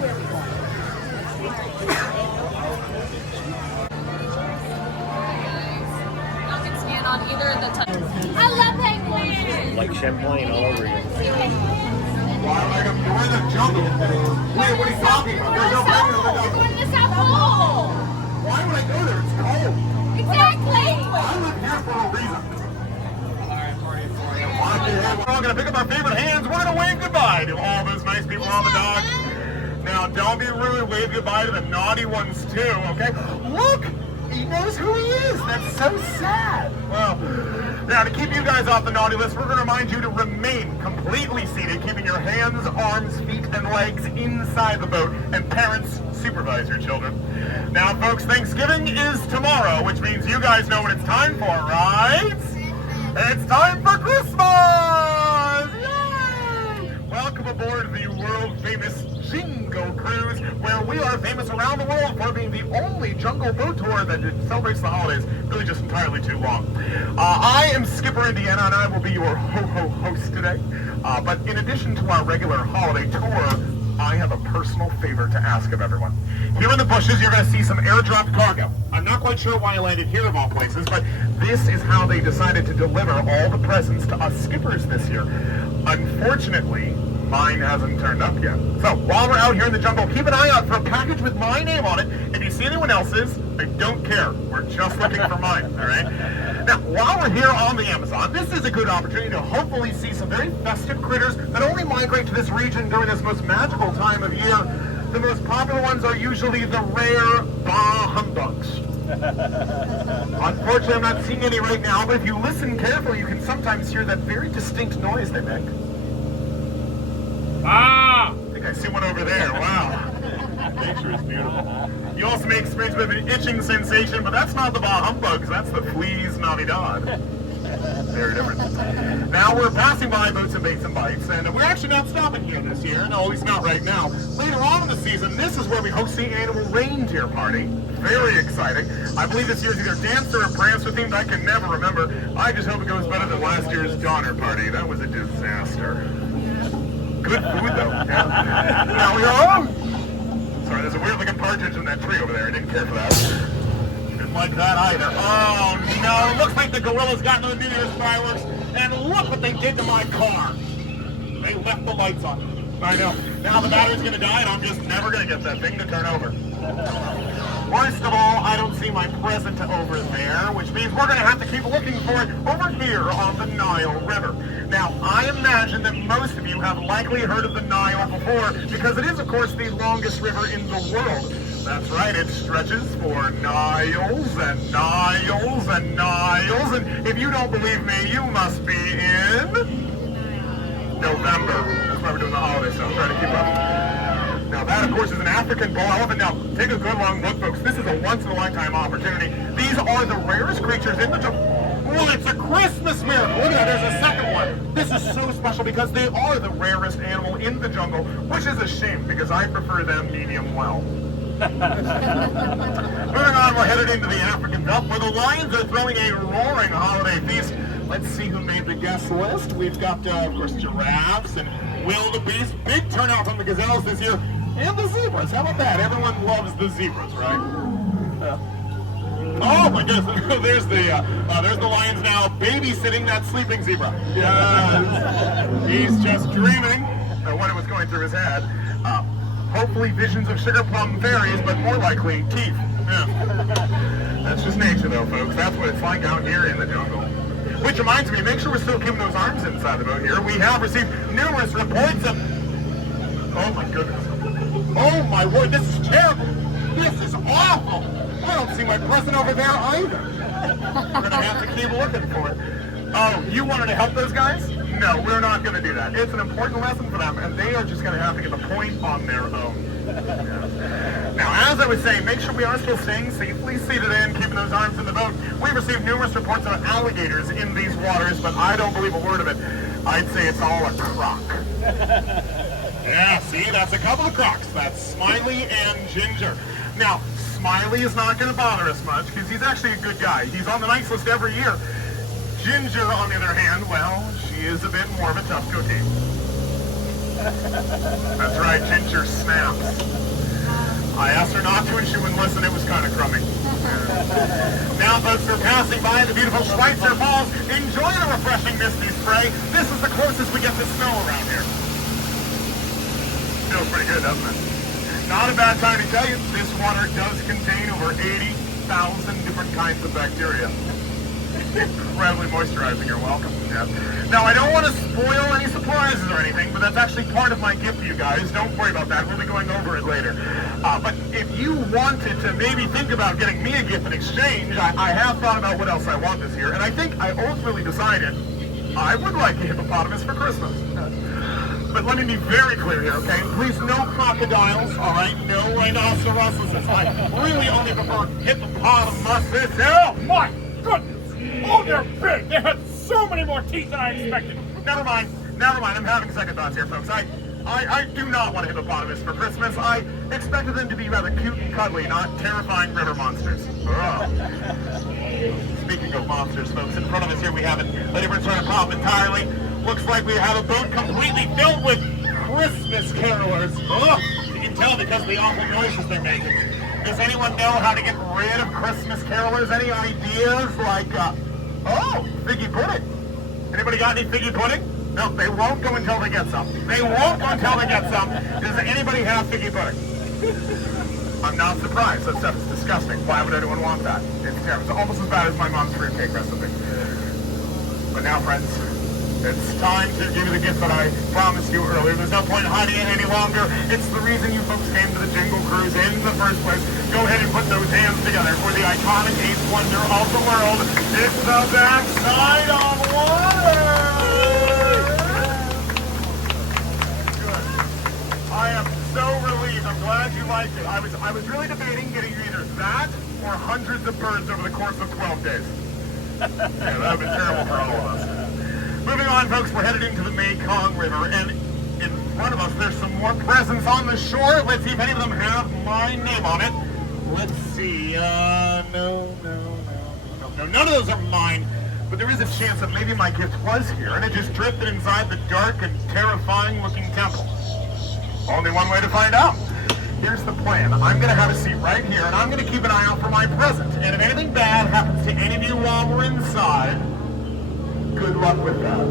On either of the I love penguins! Like Champlain all over you. Why am I going to the jungle? Wait, what are you talking about? There's no penguins in the jungle. We're in the South Pole! Why would I go there? It's cold. Exactly! I live here for a reason. We're all going to pick up our favorite hands. We're going to wave goodbye to all those nice people on the dock. Now, don't be rude. Wave goodbye to the naughty ones, too, okay? Look! He knows who he is. That's so sad. Well, now to keep you guys off the naughty list, we're going to remind you to remain completely seated, keeping your hands, arms, feet, and legs inside the boat, and parents supervise your children. Now, folks, Thanksgiving is tomorrow, which means you guys know what it's time for, right? It's time for Christmas! Yay! Welcome aboard the world-famous Jingle cruise, where we are famous around the world for being the only jungle boat tour that celebrates the holidays. Really just entirely too long. I am Skipper Indiana, and I will be your ho-ho host today. But in addition to our regular holiday tour, I have a personal favor to ask of everyone. Here in the bushes, you're going to see some airdropped cargo. I'm not quite sure why I landed here of all places, but this is how they decided to deliver all the presents to us skippers this year. Unfortunately, mine hasn't turned up yet. So while we're out here in the jungle, keep an eye out for a package with my name on it. If you see anyone else's, I don't care. We're just looking for mine, all right? Now, while we're here on the Amazon, this is a good opportunity to hopefully see some very festive critters that only migrate to this region during this most magical time of year. The most popular ones are usually the rare bah humbugs. Unfortunately, I'm not seeing any right now, but if you listen carefully, you can sometimes hear that very distinct noise they make. Ah! I think I see one over there. Wow. Nature is beautiful. You also may experience a bit of an itching sensation, but that's not the bah humbugs. That's the fleas navidad. Very different. Now we're passing by Boats and Baits and Bites, and we're actually not stopping here this year. No, at least not right now. Later on in the season, this is where we host the annual reindeer party. Very exciting. I believe this year's either Dancer or Prancer themed. I can never remember. I just hope it goes better than last year's Donner party. That was a disaster. Good food, though. Yeah. Now we are... Sorry, there's a weird-looking partridge in that tree over there. I didn't care for that. Didn't like that either. Oh, no. It looks like the gorillas got no New Year's fireworks. And look what they did to my car. They left the lights on. I know. Now the battery's going to die, and I'm just never going to get that thing to turn over. Worst of all, I don't see my present over there, which means we're going to have to keep looking for it over here on the Nile River. Now, I imagine that most of you have likely heard of the Nile before, because it is, of course, the longest river in the world. That's right, it stretches for Niles and Niles and Niles, and if you don't believe me, you must be in November. That's why we're doing the holiday stuff, trying to keep up. Now that, of course, is an African bull elephant. Now, take a good long look, folks. This is a once-in-a-lifetime opportunity. These are the rarest creatures in the jungle. Well, it's a Christmas miracle. Look at that, there's a second one. This is so special because they are the rarest animal in the jungle, which is a shame because I prefer them medium well. Moving on, we're headed into the African belt where the lions are throwing a roaring holiday feast. Let's see who made the guest list. We've got, of course, giraffes and wildebeest. Big turnout from the gazelles this year. And the zebras. How about that? Everyone loves the zebras, right? Oh my goodness! there's the lions now babysitting that sleeping zebra. Yes, he's just dreaming. I wonder what's going through his head. Hopefully visions of sugar plum fairies, but more likely teeth. Yeah. That's just nature, though, folks. That's what it's like out here in the jungle. Which reminds me, make sure we're still keeping those arms inside the boat here. We have received numerous reports of... Oh my goodness. Oh my word, this is terrible. This is awful. I don't see my present over there either. We're going to have to keep looking for it. Oh, you wanted to help those guys? No, we're not going to do that. It's an important lesson for them, and they are just going to have to get the point on their own. Yeah. Now, as I was saying, make sure we are still staying safely seated in, keeping those arms in the boat. We've received numerous reports of alligators in these waters, but I don't believe a word of it. I'd say it's all a crock. Yeah, see, that's a couple of crocs. That's Smiley and Ginger. Now, Smiley is not going to bother us much because he's actually a good guy. He's on the nice list every year. Ginger, on the other hand, well, she is a bit more of a tough cookie. That's right, Ginger snaps. I asked her not to and she wouldn't listen. It was kind of crummy. Now, folks, we're passing by the beautiful Schweitzer Falls. Enjoy the refreshing misty spray. This is the closest we get to snow around here. Feels pretty good, doesn't it? Not a bad time to tell you, this water does contain over 80,000 different kinds of bacteria. Incredibly moisturizing, you're welcome. Yeah. Now, I don't want to spoil any surprises or anything, but that's actually part of my gift to you guys. Don't worry about that, we'll be going over it later. But if you wanted to maybe think about getting me a gift in exchange, I have thought about what else I want this year, and I think I ultimately decided I would like a hippopotamus for Christmas. But let me be very clear here, okay? Please, no crocodiles, all right? No rhinoceroses. I really only prefer hippopotamuses. Oh, my goodness! Oh, they're big! They had so many more teeth than I expected. Never mind. I'm having second thoughts here, folks. I do not want a hippopotamus for Christmas. I expected them to be rather cute and cuddly, not terrifying river monsters. Ugh. Speaking of monsters, folks, in front of us here we have it. A different sort of pop entirely. Looks like we have a boat completely filled with Christmas carolers. Ugh. You can tell because of the awful noises they're making. Does anyone know how to get rid of Christmas carolers? Any ideas? Like, figgy pudding. Anybody got any figgy pudding? No, they won't go until they get some. They won't go until they get some. Does anybody have figgy pudding? I'm not surprised. That stuff is disgusting. Why would anyone want that? It's terrible. It's almost as bad as my mom's fruitcake recipe. But now, friends, it's time to give you the gift that I promised you earlier. There's no point hiding it any longer. It's the reason you folks came to the Jingle Cruise in the first place. Go ahead and put those hands together for the iconic eighth wonder of the world. It's the backside of water! Good. I am so relieved. I'm glad you liked it. I was really debating getting you either that or hundreds of birds over the course of 12 days. Yeah, that would have been terrible for all of us. Moving on, folks, we're headed into the Mekong River, and in front of us there's some more presents on the shore. Let's see if any of them have my name on it. Let's see, no, none of those are mine, but there is a chance that maybe my gift was here, and it just drifted inside the dark and terrifying looking temple. Only one way to find out. Here's the plan. I'm going to have a seat right here, and I'm going to keep an eye out for my present, and if anything bad happens to any of you while we're inside, good luck with that.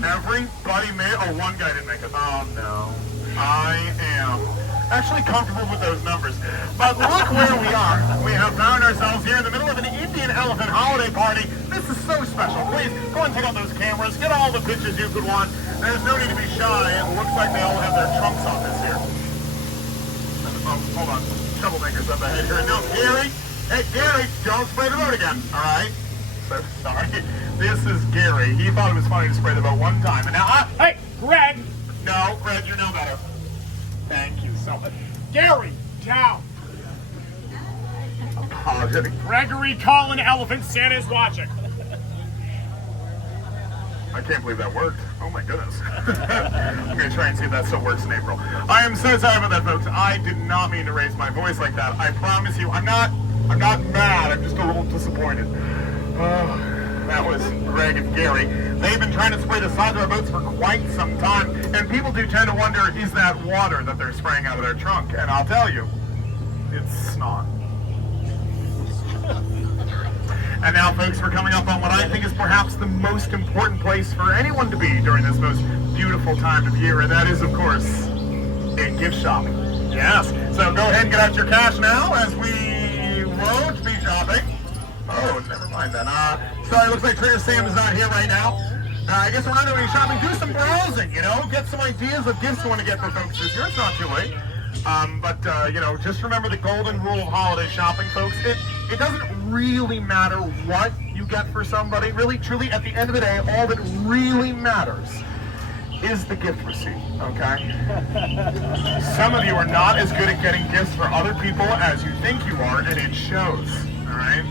Everybody made. Oh, one guy didn't make it. Oh no. I am actually comfortable with those numbers. But look where we are. We have found ourselves here in the middle of an Indian elephant holiday party. This is so special. Please go and take out those cameras. Get all the pictures you could want. There's no need to be shy. It looks like they all have their trunks on this here. Oh, hold on. Troublemakers up ahead here. No, Gary. Hey, Gary, don't spray the boat again. All right. So sorry. This is Gary. He thought it was funny to spray the boat one time, and now hey, Greg! No, Greg, you know better. Thank you so much. Gary, down. Apologetic. Gregory Colin Elephant, Santa's watching. I can't believe that worked. Oh my goodness. I'm going to try and see if that still works in April. I am so sorry about that, folks. I did not mean to raise my voice like that. I promise you, I'm not mad. I'm just a little disappointed. That was Greg and Gary. They've been trying to spray the sides of our boats for quite some time, and people do tend to wonder, is that water that they're spraying out of their trunk? And I'll tell you, it's snot. And now, folks, we're coming up on what I think is perhaps the most important place for anyone to be during this most beautiful time of year, and that is, of course, a gift shop. Yes. So go ahead and get out your cash now as we won't be shopping. Oh, never mind then. Sorry, looks like Trader Sam is not here right now. I guess we're not doing any shopping. Do some browsing, you know? Get some ideas of gifts you want to get for folks this year. It's not too late. You know, just remember the golden rule of holiday shopping, folks. It doesn't really matter what you get for somebody. Really, truly, at the end of the day, all that really matters is the gift receipt, okay? Some of you are not as good at getting gifts for other people as you think you are, and it shows, all right?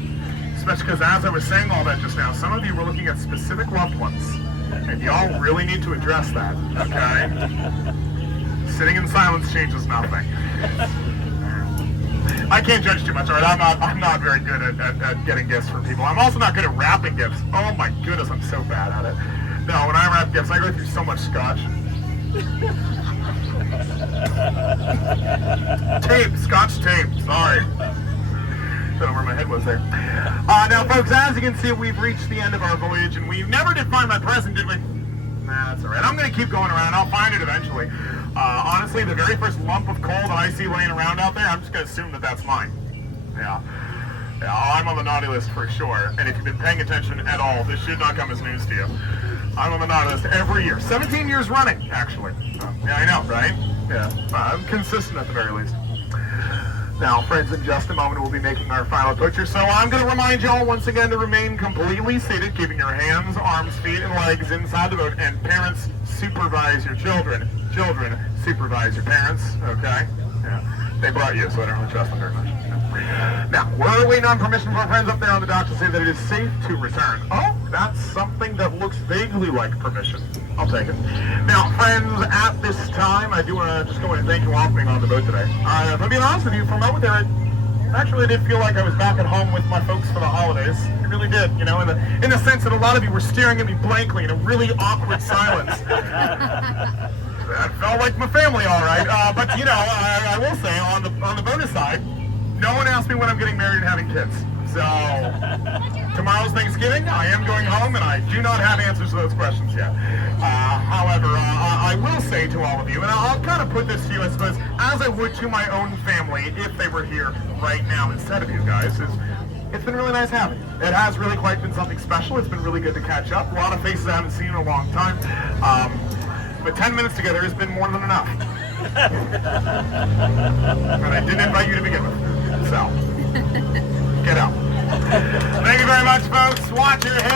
Especially because as I was saying all that just now, some of you were looking at specific loved ones, and y'all really need to address that, okay? Sitting in silence changes nothing. I can't judge too much, all right? I'm not very good at getting gifts for people. I'm also not good at wrapping gifts. Oh my goodness, I'm so bad at it. No, when I wrap gifts, I go through so much scotch. Tape, scotch tape, sorry. Don't know where my head was there. Now, folks, as you can see, we've reached the end of our voyage, and we never did find my present, did we? Nah, that's all right. I'm going to keep going around. I'll find it eventually. Honestly, the very first lump of coal that I see laying around out there, I'm just going to assume that that's mine. Yeah, I'm on the naughty list for sure. And if you've been paying attention at all, this should not come as news to you. I'm on the naughty list every year. 17 years running, actually. Yeah, I know, right? Yeah, I'm consistent at the very least. Now, friends, in just a moment, we'll be making our final picture, so I'm going to remind you all once again to remain completely seated, keeping your hands, arms, feet, and legs inside the boat, and parents, supervise your children. Children, supervise your parents, okay? Yeah. They brought you, so I don't really trust them very much. Now, we're waiting on permission from our friends up there on the dock to say that it is safe to return. Oh, that's something that looks vaguely like permission. I'll take it. Now, friends, at this time, I do want to just go in and thank you all for being on the boat today. If I'm being honest with you, for a moment there, it actually did feel like I was back at home with my folks for the holidays. It really did, you know, in the sense that a lot of you were staring at me blankly in a really awkward silence. That felt like my family, all right. But, you know, I will say, on the bonus side, no one asked me when I'm getting married and having kids. So, tomorrow's Thanksgiving, I am going home, and I do not have answers to those questions yet. However, I will say to all of you, and I'll kind of put this to you, I suppose, as I would to my own family if they were here right now instead of you guys, it's been really nice having you. It has really quite been something special. It's been really good to catch up. A lot of faces I haven't seen in a long time. But 10 minutes together has been more than enough. And I didn't invite you to begin with. So, get out. Thank you very much, folks. Watch your head.